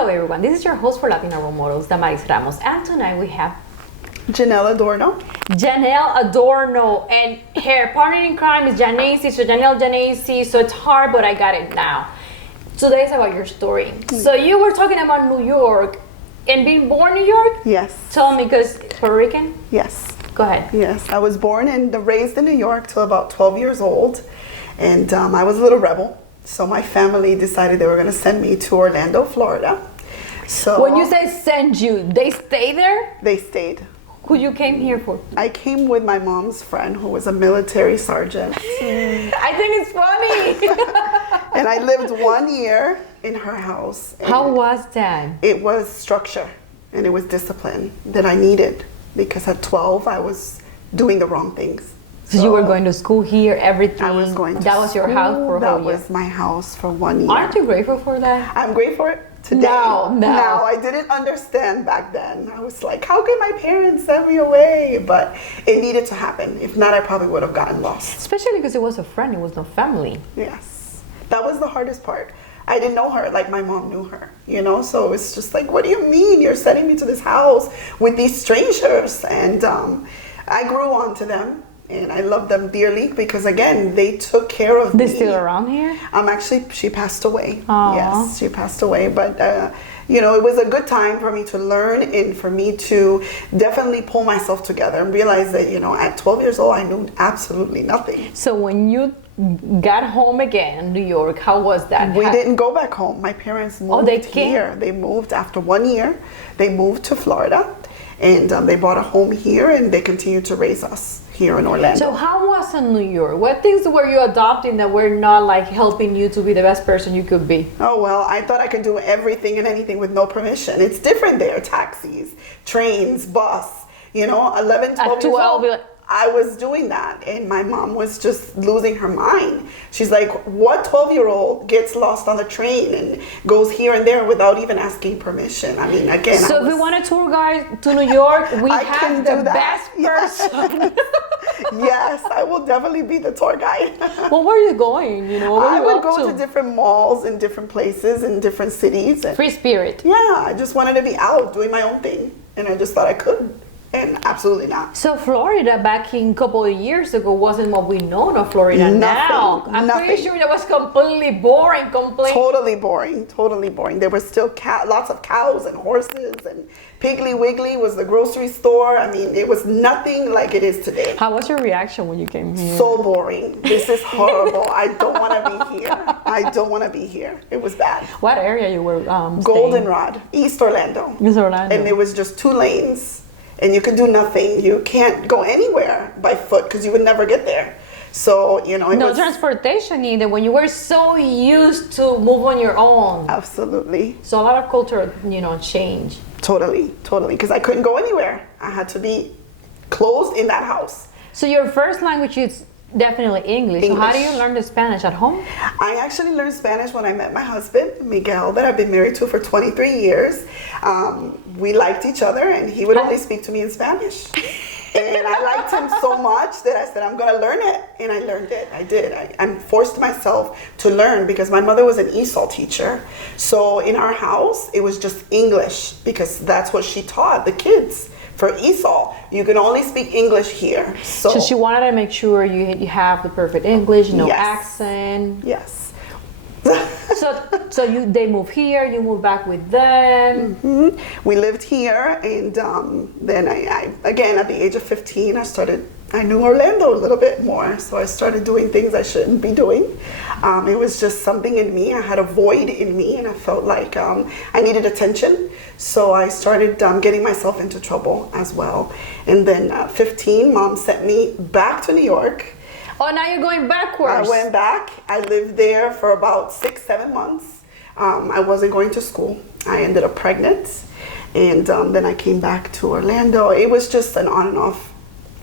Hello everyone, this is your host for Latina Role Models, Damaris Ramos, and tonight we have Janelle Adorno. Janelle Adorno, and her partner in crime is Janacy, so Janacy, so it's hard, but I got it now. Today is about your story. So you were talking about New York, and being born in New York? Yes. Tell me, because Puerto Rican? Yes. Go ahead. Yes, I was born and raised in New York till about 12 years old, and I was a little rebel. So my family decided they were going to send me to Orlando, Florida. So when you say send you, they stay there? They stayed. Who you came here for? I came with my mom's friend who was a military sergeant. I think it's funny. And I lived 1 year in her house. How was that? It was structure and it was discipline that I needed, because at 12 I was doing the wrong things. So you were going to school here, everything. I was going to That was your house for a whole year. That was my house for 1 year. Aren't you grateful for that? I'm grateful for it today. Now, I didn't understand back then. I was like, how can my parents send me away? But it needed to happen. If not, I probably would have gotten lost. Especially because it was a friend, it was no family. Yes. That was the hardest part. I didn't know her like my mom knew her, you know? So it's just like, what do you mean you're sending me to this house with these strangers? And I grew on to them. And I love them dearly because, again, they took care of me. They're still around here? Actually, she passed away. Aww. Yes, she passed away. But, you know, it was a good time for me to learn and for me to definitely pull myself together and realize that, you know, at 12 years old, I knew absolutely nothing. So when you got home again in New York, how was that? We didn't go back home. My parents moved they came here. They moved after 1 year. They moved to Florida. And they bought a home here, and they continued to raise us here in Orlando. So how was in New York? What things were you adopting that were not like helping you to be the best person you could be? Oh, well, I thought I could do everything and anything with no permission. It's different there. Taxis, trains, bus, you know, 11, 12 years old. I was doing that, and my mom was just losing her mind. She's like, what 12-year-old gets lost on the train and goes here and there without even asking permission? I mean, again, so if we want a tour guide to New York, we have the best person. Yes, I will definitely be the tour guide. Well, where are you going? You know, I would go to different malls in different places in different cities. And free spirit. Yeah, I just wanted to be out doing my own thing, and I just thought I could. And absolutely not. So Florida back in a couple of years ago wasn't what we know of Florida now. I'm pretty sure that was completely boring. Totally boring. Totally boring. There were still lots of cows and horses, and Piggly Wiggly was the grocery store. I mean, it was nothing like it is today. How was your reaction when you came here? So boring. This is horrible. I don't want to be here. I don't want to be here. It was bad. What area you were Goldenrod, East Orlando. East Orlando. And it was just 2 lanes. And you can do nothing. You can't go anywhere by foot because you would never get there. So, you know, no transportation either when you were so used to move on your own. Absolutely. So a lot of culture, you know, change. Totally. Because I couldn't go anywhere. I had to be closed in that house. So your first language is definitely English. So how do you learn the Spanish at home? I actually learned Spanish when I met my husband, Miguel, that I've been married to for 23 years. We liked each other, and he would only speak to me in Spanish. And I liked him so much that I said, I'm going to learn it. And I learned it. I did. I forced myself to learn because my mother was an ESOL teacher. So in our house, it was just English because that's what she taught the kids. For ESOL, you can only speak English here. So she wanted to make sure you have the perfect English, no accent. Yes. So they move here, you move back with them. Mm-hmm. We lived here, and then I again at the age of 15, I knew Orlando a little bit more, so I started doing things I shouldn't be doing. It was just something in me. I had a void in me, and I felt like I needed attention. So I started getting myself into trouble as well. And then at 15, Mom sent me back to New York. Oh, now you're going backwards. I went back. I lived there for about 6-7 months. I wasn't going to school. I ended up pregnant. And then I came back to Orlando. It was just an on and off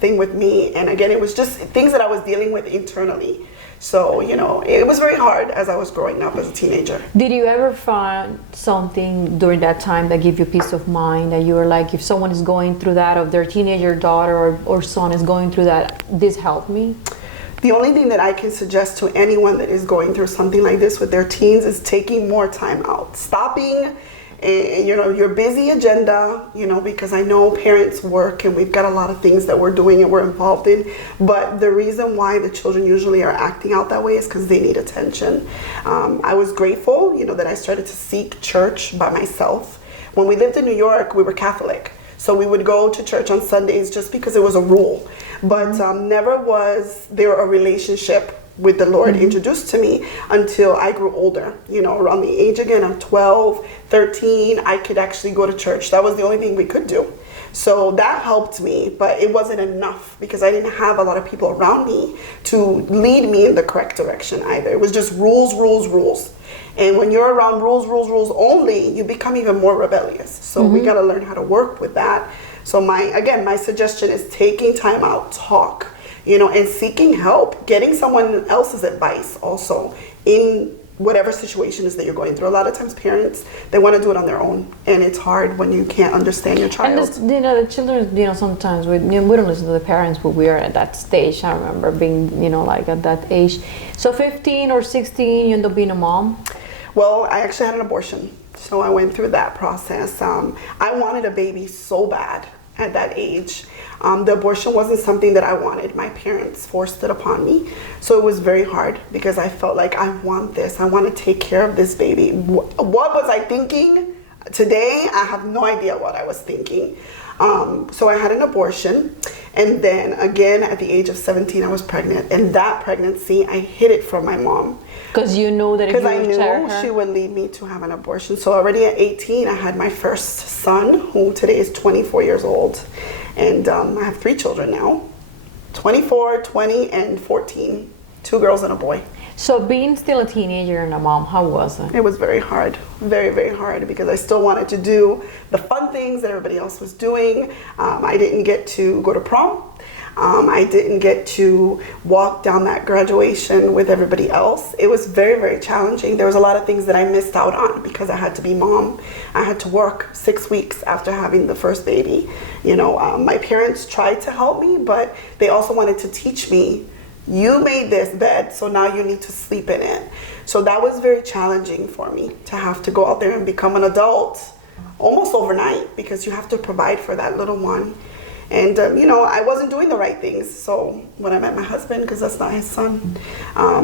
thing with me. And again, it was just things that I was dealing with internally. So, you know, it was very hard as I was growing up as a teenager. Did you ever find something during that time that gave you peace of mind, that you were like, if someone is going through that, or their teenager daughter or son is going through that, this helped me? The only thing that I can suggest to anyone that is going through something like this with their teens is taking more time out. Stopping and your busy agenda, because I know parents work and we've got a lot of things that we're doing and we're involved in, but the reason why the children usually are acting out that way is because they need attention. I was grateful, that I started to seek church by myself. When we lived in New York, we were Catholic, so we would go to church on Sundays just because it was a rule, but never was there a relationship with the Lord introduced to me until I grew older. Around the age again of 12, 13, I could actually go to church. That was the only thing we could do. So that helped me, but it wasn't enough because I didn't have a lot of people around me to lead me in the correct direction either. It was just rules, rules, rules. And when you're around rules, rules, rules only, you become even more rebellious. So we got to learn how to work with that. So my suggestion is taking time out, talk, and seeking help, getting someone else's advice also in whatever situation is that you're going through. A lot of times parents, they want to do it on their own, and it's hard when you can't understand your child. And the children, sometimes we don't listen to the parents, but we are at that stage. I remember being, like at that age. So 15 or 16, you end up being a mom? Well, I actually had an abortion, so I went through that process. I wanted a baby so bad at that age. The abortion wasn't something that I wanted. My parents forced it upon me. So it was very hard because I felt like I want this. I want to take care of this baby. What was I thinking? Today, I have no idea what I was thinking. So I had an abortion. And then again, at the age of 17, I was pregnant. And that pregnancy, I hid it from my mom. Because you know that if you I knew her? she would lead me to have an abortion. So already at 18, I had my first son, who today is 24 years old. And I have 3 children now, 24, 20, and 14, 2 girls and a boy. So being still a teenager and a mom, how was it? It was very hard, very, very hard, because I still wanted to do the fun things that everybody else was doing. I didn't get to go to prom. I didn't get to walk down that graduation with everybody else. It was very, very challenging. There was a lot of things that I missed out on because I had to be mom. I had to work 6 weeks after having the first baby. My parents tried to help me, but they also wanted to teach me, you made this bed, so now you need to sleep in it. So that was very challenging for me to have to go out there and become an adult almost overnight because you have to provide for that little one. And, I wasn't doing the right things. So when I met my husband, because that's not his son,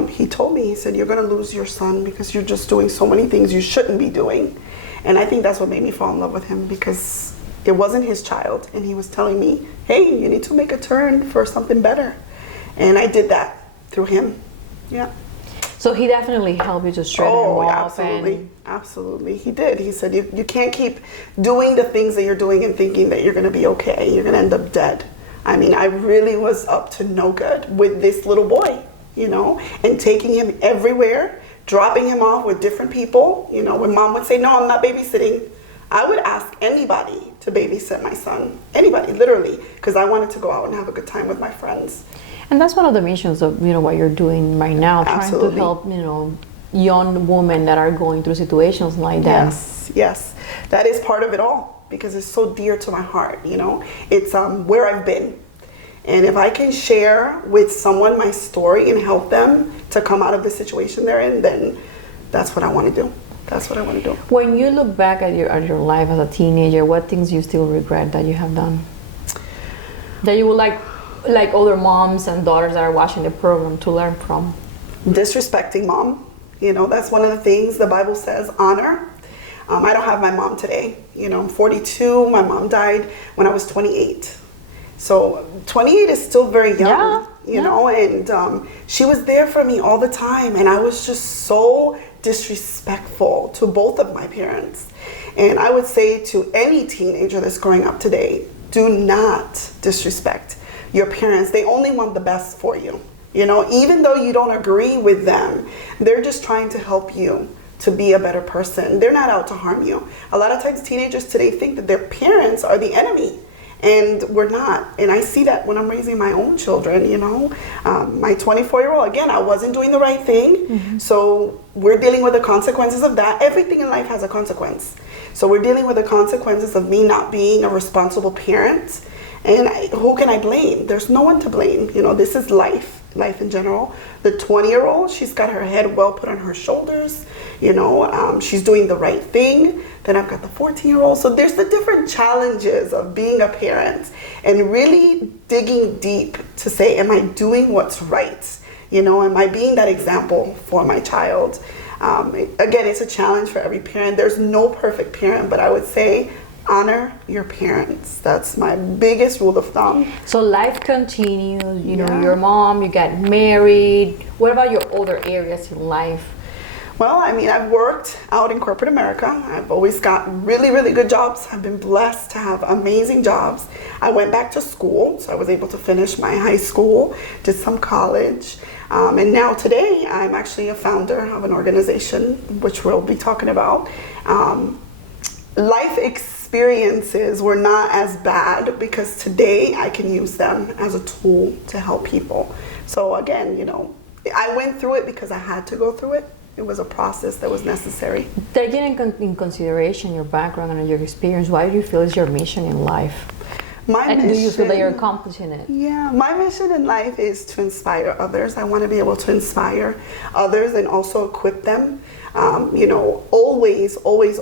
he told me, he said, you're going to lose your son because you're just doing so many things you shouldn't be doing. And I think that's what made me fall in love with him, because it wasn't his child. And he was telling me, hey, you need to make a turn for something better. And I did that through him. Yeah. So he definitely helped you to straighten him up. Absolutely. Absolutely. He did. He said, you can't keep doing the things that you're doing and thinking that you're going to be okay. You're going to end up dead. I mean, I really was up to no good with this little boy, and taking him everywhere, dropping him off with different people. When mom would say, no, I'm not babysitting, I would ask anybody to babysit my son. Anybody, literally, because I wanted to go out and have a good time with my friends. And that's one of the missions of what you're doing right now, Absolutely. trying to help young women that are going through situations like that. Yes, that is part of it all, because it's so dear to my heart. It's where I've been, and if I can share with someone my story and help them to come out of the situation they're in, then that's what I want to do. That's what I want to do. When you look back at your life as a teenager, what things you still regret that you have done, that you would like other moms and daughters that are watching the program to learn from? Disrespecting mom. That's one of the things the Bible says, honor. I don't have my mom today. I'm 42. My mom died when I was 28. So 28 is still very young, and she was there for me all the time. And I was just so disrespectful to both of my parents. And I would say to any teenager that's growing up today, do not disrespect your parents. They only want the best for you. Even though you don't agree with them, they're just trying to help you to be a better person. They're not out to harm you. A lot of times teenagers today think that their parents are the enemy, and we're not. And I see that when I'm raising my own children, my 24-year-old, again, I wasn't doing the right thing. Mm-hmm. So we're dealing with the consequences of that. Everything in life has a consequence. So we're dealing with the consequences of me not being a responsible parent. And who can I blame? There's no one to blame. This is life. life in general. The 20-year-old, she's got her head well put on her shoulders, she's doing the right thing. Then I've got the 14-year-old. So there's the different challenges of being a parent and really digging deep to say, am I doing what's right? Am I being that example for my child? Again, it's a challenge for every parent. There's no perfect parent, but I would say honor your parents. That's my biggest rule of thumb. So life continues, your mom, you got married. What about your other areas in life? Well, I've worked out in corporate America. I've always got really, really good jobs. I've been blessed to have amazing jobs. I went back to school, so I was able to finish my high school, did some college. And now today, I'm actually a founder of an organization, which we'll be talking about. Life experiences were not as bad because today I can use them as a tool to help people. So again, I went through it because I had to go through it. It was a process that was necessary. Taking in consideration your background and your experience, why do you feel is your mission in life? Do you feel that you're accomplishing it? Yeah, my mission in life is to inspire others. I want to be able to inspire others and also equip them.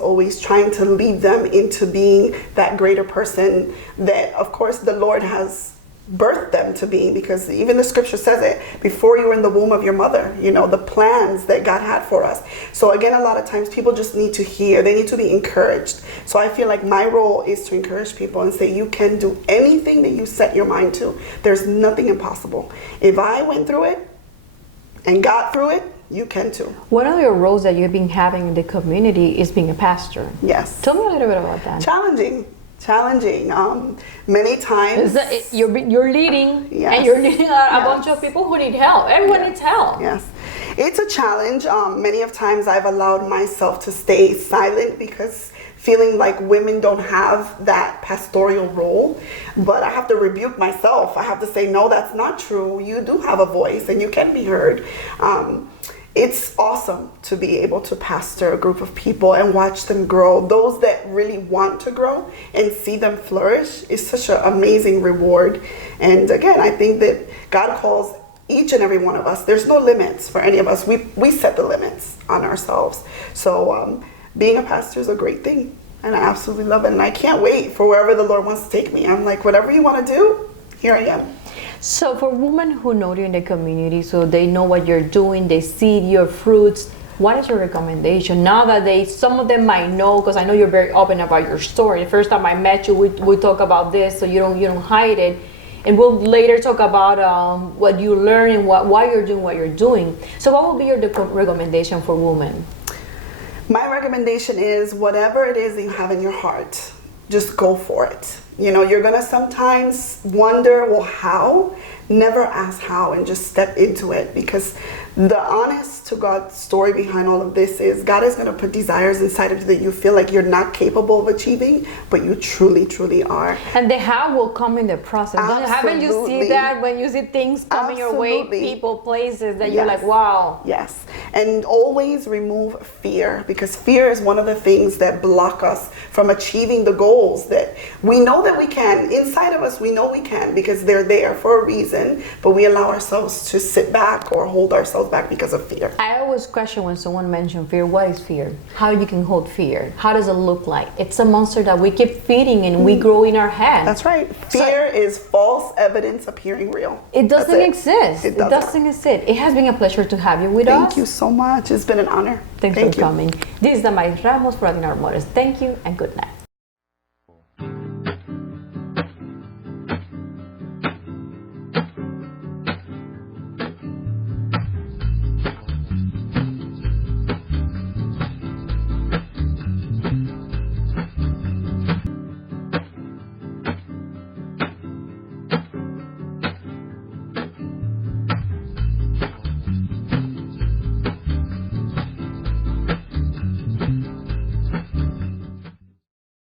Always trying to lead them into being that greater person that, of course, the Lord has birthed them to be, because even the scripture says it, before you were in the womb of your mother, the plans that God had for us. So again, a lot of times people just need to hear, they need to be encouraged. So I feel like my role is to encourage people and say, you can do anything that you set your mind to. There's nothing impossible. If I went through it and got through it, you can too. One of your roles that you've been having in the community is being a pastor. Yes. Tell me a little bit about that. Challenging. Many times you're leading, yes. And you're leading a bunch of people who need help. Everyone needs help. Yes, it's a challenge. Many of times I've allowed myself to stay silent because feeling like women don't have that pastoral role, but I have to rebuke myself. I have to say, no, that's not true. You do have a voice and you can be heard. It's awesome to be able to pastor a group of people and watch them grow. Those that really want to grow and see them flourish is such an amazing reward. And again, I think that God calls each and every one of us. There's no limits for any of us. We set the limits on ourselves. So being a pastor is a great thing. And I absolutely love it. And I can't wait for wherever the Lord wants to take me. I'm like, whatever you want to do, here I am. So for women who know you in the community, so they know what you're doing, they see your fruits, what is your recommendation? Now that some of them might know, because I know you're very open about your story. The first time I met you, we talk about this, so you don't hide it. And we'll later talk about what you learn and why you're doing what you're doing. So what would be your recommendation for women? My recommendation is whatever it is that you have in your heart, just go for it. You're going to sometimes wonder, well, how? Never ask how and just step into it, because the honest to God story behind all of this is God is going to put desires inside of you that you feel like you're not capable of achieving, but you truly, truly are. And the how will come in the process. Absolutely. Haven't you seen that when you see things coming your way, people, places that you're like, wow. Yes. And always remove fear, because fear is one of the things that block us from achieving the goals that we know that we can. Inside of us, we know we can because they're there for a reason, but we allow ourselves to sit back or hold ourselves back because of fear. I always question when someone mentions fear, what is fear? How you can hold fear? How does it look like? It's a monster that we keep feeding and we grow in our head. That's right. Fear is false evidence appearing real. It doesn't exist. It doesn't exist. It has been a pleasure to have you with us. Thank you so much. It's been an honor. Thanks for coming. This is Damaris Ramos for Adorno. Thank you and good night.